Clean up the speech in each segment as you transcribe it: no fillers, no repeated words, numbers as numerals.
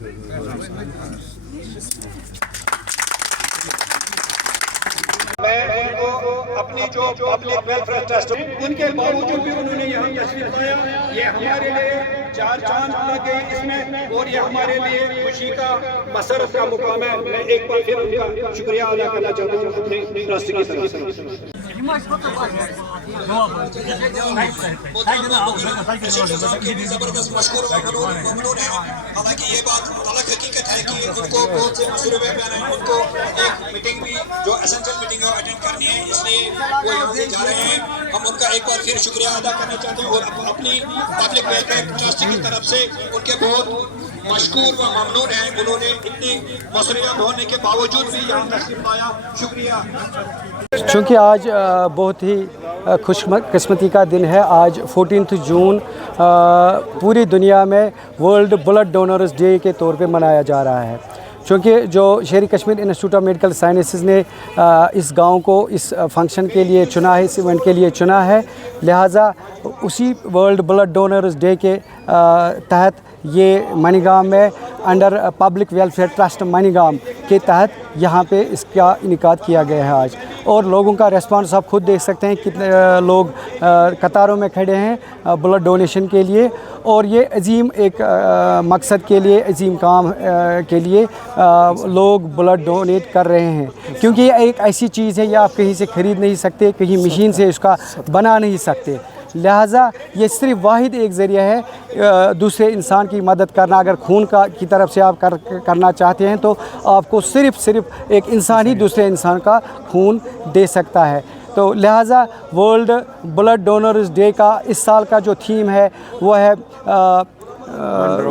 میں ان کو اپنی جو پبلک ویلفیئر ٹرسٹ ان کے باوجود بھی انہوں نے یہاں تشریف لایا. یہ ہمارے لیے 4 چاند لگ گئے اس میں، اور یہ ہمارے لیے خوشی کا مسرت کا مقام ہے. میں ایک بار پھر ان کا شکریہ ادا کرنا چاہتا ہوں اپنے ٹرسٹ کی طرف سے. زبردست مشکور ممنون ہے. حالانکہ یہ بات الگ حقیقت ہے کہ ان کو بہت سے مسئلے پیار ہیں. ان کو ایک میٹنگ بھی جو اسینشل میٹنگ ہے اٹینڈ کرنی ہے، اس لیے وہ یہاں سے جا رہے ہیں. ہم ان کا ایک بار پھر شکریہ ادا کرنا چاہتے ہیں، اور اپنی پبلک ویلفیئر ٹرسٹ کی طرف سے ان کے بہت مشکور و ممنون ہیں. انہوں نے اتنی مصروفیات ہونے کے باوجود بھی یہاں تشریف لایا. شکریہ. چونکہ آج بہت ہی خوش قسمتی کا دن ہے. آج 14 جون پوری دنیا میں ورلڈ بلڈ ڈونرز ڈے کے طور پہ منایا جا رہا ہے. چونکہ جو Sheri Kashmir institute of medical sciences نے اس گاؤں کو اس فنکشن کے لیے چنا ہے، اس ایونٹ کے لیے چنا ہے، لہٰذا اسی ورلڈ بلڈ ڈونرز ڈے کے تحت یہ منی گام میں انڈر پبلک ویلفیئر ٹرسٹ منی گام کے تحت یہاں پہ اس کا انعقاد کیا گیا ہے آج. اور لوگوں کا ریسپانس آپ خود دیکھ سکتے ہیں، کتنے لوگ قطاروں میں کھڑے ہیں بلڈ ڈونیشن کے لیے. اور یہ عظیم ایک مقصد کے لیے، عظیم کام کے لیے لوگ بلڈ ڈونیٹ کر رہے ہیں. کیونکہ یہ ایک ایسی چیز ہے، یہ آپ کہیں سے خرید نہیں سکتے، کہیں مشین سے اس کا بنا نہیں سکتے. لہٰذا یہ صرف واحد ایک ذریعہ ہے دوسرے انسان کی مدد کرنا. اگر خون کی طرف سے آپ کرنا چاہتے ہیں تو آپ کو صرف ایک انسان ہی دوسرے انسان کا خون دے سکتا ہے. تو لہٰذا ورلڈ بلڈ ڈونرز ڈے کا اس سال کا جو تھیم ہے وہ ہے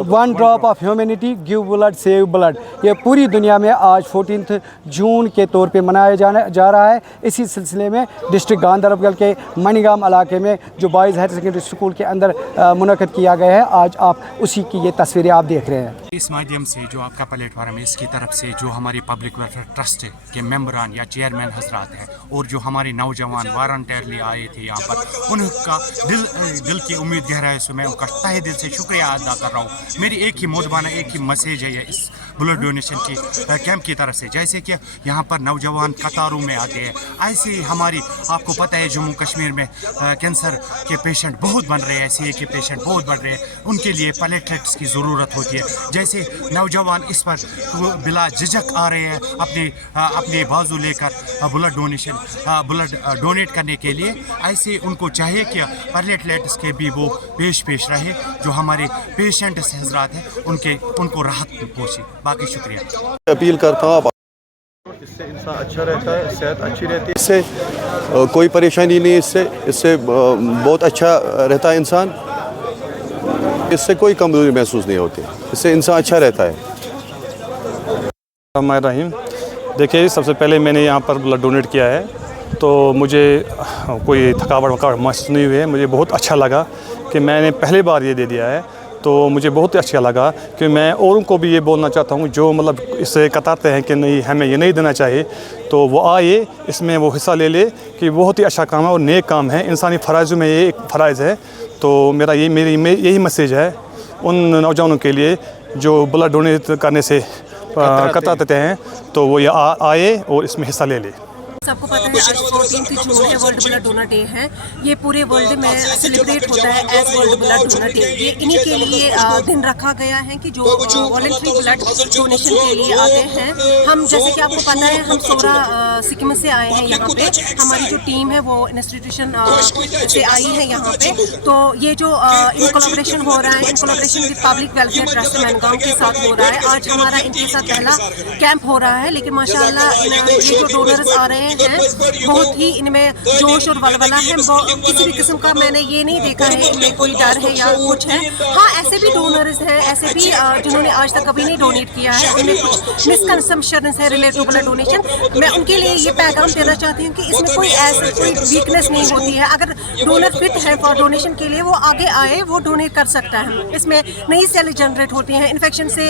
one drop of humanity give blood save blood. یہ پوری دنیا میں آج 14 جون کے طور پہ منایا جا رہا ہے. اسی سلسلے میں ڈسٹرکٹ گاندربل کے منی گام علاقے میں جو بوائز ہائر سیکنڈری اسکول کے اندر منعقد کیا گیا ہے. آج آپ اسی کی یہ تصویریں آپ دیکھ رہے ہیں. اس مادھیم سے جو آپ کا پلیٹ فارم ہے، اس کی طرف سے جو ہماری پبلک ویلفیئر ٹرسٹ کے ممبران یا چیئرمین حضرات ہیں، اور جو ہمارے نوجوان والنٹیئرلی آئے تھے یہاں پر، ان کا دل کی امید گہرائی سے میں ان کا تہہ دل سے شکریہ ادا کر رہا ہوں. میری ایک ہی مودبانہ ایک ہی میسیج ہے اس بلڈ ڈونیشن کی کیمپ کی طرف سے. جیسے کہ یہاں پر نوجوان قطاروں میں آتے ہیں، ایسے ہی ہماری آپ کو پتہ ہے جموں کشمیر میں کینسر کے پیشنٹ بہت بن رہے ہیں، CA کے پیشنٹ بہت بڑھ رہے ہیں. ان کے لیے پلیٹلیٹس کی ضرورت ہوتی ہے. جیسے نوجوان اس پر بلا جھجک آ رہے ہیں اپنے بازو لے کر بلڈ ڈونیٹ کرنے کے لیے، ایسے ان کو چاہیے کہ پلیٹلیٹس کے بھی وہ پیش رہے جو ہمارے پیشنٹس حضرات ہیں ان کو راحت پہنچے. باقی شکریہ. اپیل کرتا ہوں، اس سے انسان اچھا رہتا ہے، صحت اچھی رہتی ہے، اس سے کوئی پریشانی نہیں، اس سے بہت اچھا رہتا ہے انسان، اس سے کوئی کمزوری محسوس نہیں ہوتی، اس سے انسان اچھا رہتا ہے. الرحمن الرحیم. دیکھیے، سب سے پہلے میں نے یہاں پر بلڈ ڈونیٹ کیا ہے تو مجھے کوئی تھکاوٹ محسوس نہیں ہوئی ہے. مجھے بہت اچھا لگا کہ میں نے پہلی بار یہ دے دیا ہے، تو مجھے بہت ہی اچھا لگا. کہ میں اوروں کو بھی یہ بولنا چاہتا ہوں جو مطلب اس سے کتراتے ہیں کہ نہیں ہمیں یہ نہیں دینا چاہیے، تو وہ آئے اس میں وہ حصہ لے لے، کہ بہت ہی اچھا کام ہے اور نیک کام ہے. انسانی فرائض میں یہ ایک فرائض ہے. تو میری یہی میسیج ہے ان نوجوانوں کے لیے جو بلڈ ڈونیٹ کرنے سے کتراتے ہیں، تو وہ یہ آئے اور اس میں حصہ لے لے. آپ کو پتہ ہے آج 14 جون ہے، ورلڈ بلڈ ڈونر ڈے ہے. یہ پورے ورلڈ میں سیلیبریٹ ہوتا ہے as world blood donor day. یہ انہی کے لیے دن رکھا گیا ہے کہ جو والنٹری بلڈ ڈونیشن کے لیے آتے ہیں. ہم جیسے کہ آپ کو پتہ ہے ہم سورا سکم سے آئے ہیں یہاں پہ. ہماری جو ٹیم ہے وہ انسٹیٹیوشن سے آئی ہے یہاں پہ. تو یہ جو ان کولیبریشن ہو رہا ہے، ان collaboration with public welfare trust Mangam کے ساتھ ہو رہا ہے. آج ہمارا ان کے ساتھ پہلا کیمپ ہو رہا ہے، لیکن ماشاء اللہ یہ جو ڈونرز آ رہے ہیں بہت ہی ان میں جوش اور ولولہ ہے. کسی بھی قسم کا میں نے یہ نہیں دیکھا ہے ان میں کوئی ڈر ہے یا کچھ ہے. ہاں ایسے بھی ڈونرز ہیں، ایسے بھی جنہوں نے آج تک کبھی نہیں ڈونیٹ کیا ہے، ان میں کچھ مسکنسپشنز ہے ریلیٹڈ ٹو بلڈ ڈونیشن. میں ان کے لیے یہ پیغام دینا چاہتی ہوں کہ اس میں کوئی ویکنیس نہیں ہوتی ہے. اگر ڈونر فٹ ہے فار ڈونیشن کے لیے، وہ آگے آئے، وہ ڈونیٹ کر سکتا ہے. اس میں نئی سیل جنریٹ ہوتی ہیں، انفیکشن سے